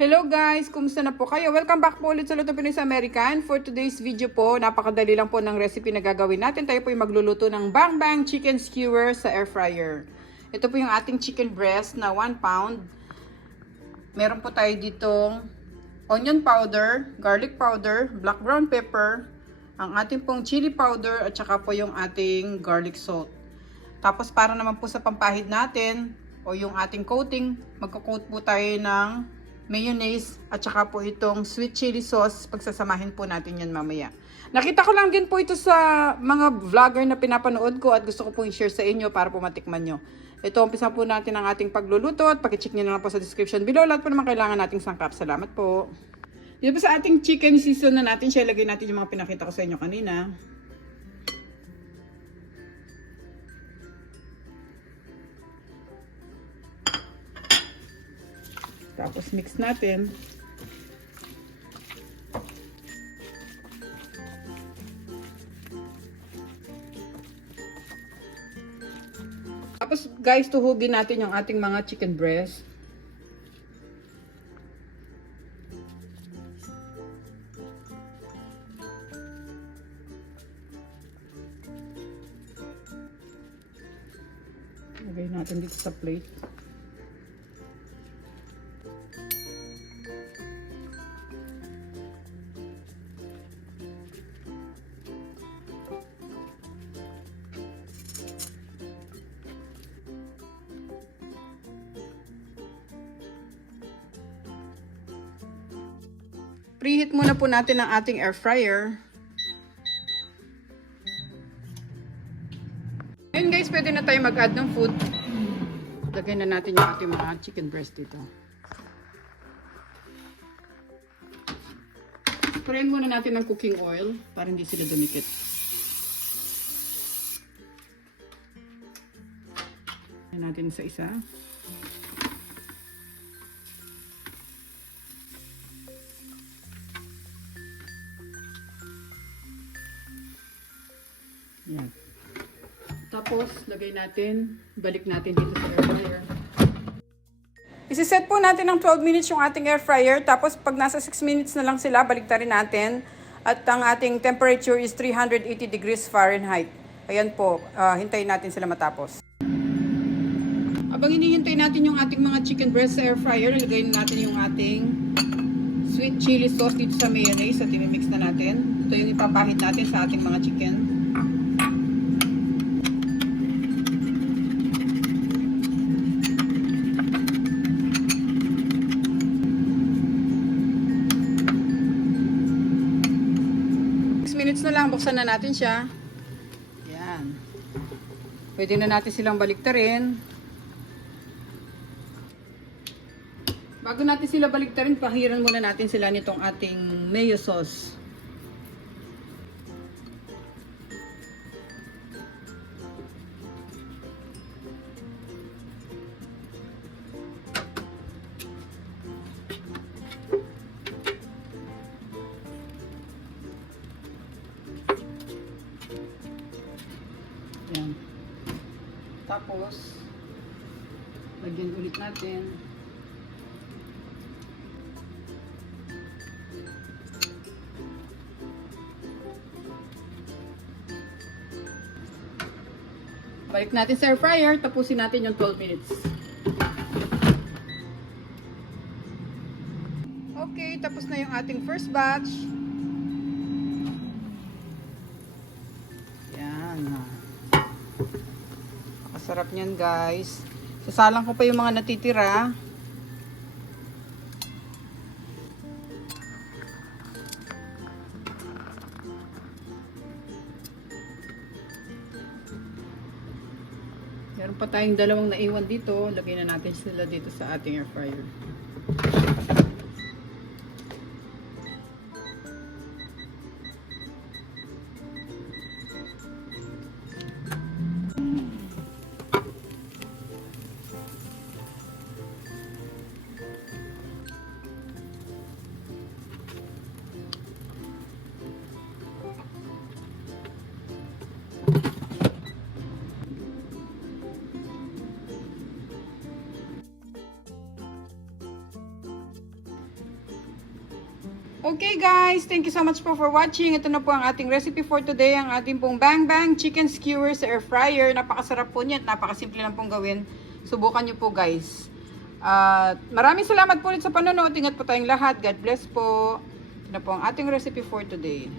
Hello guys! Kumusta na po kayo? Welcome back po ulit sa Luto Pinoy sa American. For today's video po, napakadali lang po ng recipe na gagawin natin. Tayo po yung magluluto ng Bang Bang Chicken Skewer sa air fryer. Ito po yung ating chicken breast na 1 pound. Meron po tayo ditong onion powder, garlic powder, black brown pepper, ang ating pong chili powder at saka po yung ating garlic salt. Tapos para naman po sa pampahid natin o yung ating coating, magko-coat po tayo ng mayonnaise at saka po itong sweet chili sauce. Pagsasamahin po natin yan mamaya. Nakita ko lang din po ito sa mga vlogger na pinapanood ko at gusto ko po i-share sa inyo para po matikman nyo. Ito, umpisa po natin ang ating pagluluto at pakicheck nyo na lang po sa description below. Lahat po naman kailangan nating sangkap. Salamat po. Dito po sa ating chicken season na natin siya, ilagay natin yung mga pinakita ko sa inyo kanina. Tapos mix natin. Tapos guys, tuhugin natin yung ating mga chicken breast. Lagay natin dito sa plate. Preheat muna po natin ang ating air fryer. Ngayon guys, pwede na tayo mag-add ng food. Lagay na natin yung ating mga chicken breast dito. Sprayin muna natin ng cooking oil para hindi sila dumikit. Lagyan natin sa isa. Yan. Tapos, lagay natin, balik natin dito sa air fryer. Isiset po natin ng 12 minutes yung ating air fryer. Tapos, pag nasa 6 minutes na lang sila, baliktarin natin. At ang ating temperature is 380 degrees Fahrenheit. Ayan po, hintayin natin sila matapos. Habang hinihintay natin yung ating mga chicken breast sa air fryer, ilagay natin yung ating sweet chili sauce dito sa mayonnaise at imimix na natin. Ito yung ipapahid natin sa ating mga chicken. Minutes na lang, buksan na natin siya. Yan. Pwede na natin silang baliktarin. Bago natin sila baliktarin, pahiran muna natin sila nitong ating mayo sauce. Yan. Tapos, lagyan ulit natin. Balik natin sa air fryer, tapusin natin yung 12 minutes. Okay, tapos na yung ating first batch. Sarap niyan guys. Sasalang ko pa yung mga natitira. Meron pa tayong dalawang naiwan dito. Lagay na natin sila dito sa ating air fryer. Okay guys, thank you so much po for watching. Ito na po ang ating recipe for today. Ang ating pong Bang Bang Chicken Skewer sa air fryer. Napakasarap po niyan. Napakasimple lang pong gawin. Subukan nyo po guys. Maraming salamat po ulit sa panonood. Ingat po tayong lahat. God bless po. Ito na po ang ating recipe for today.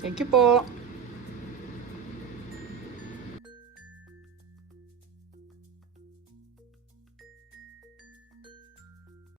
Thank you po.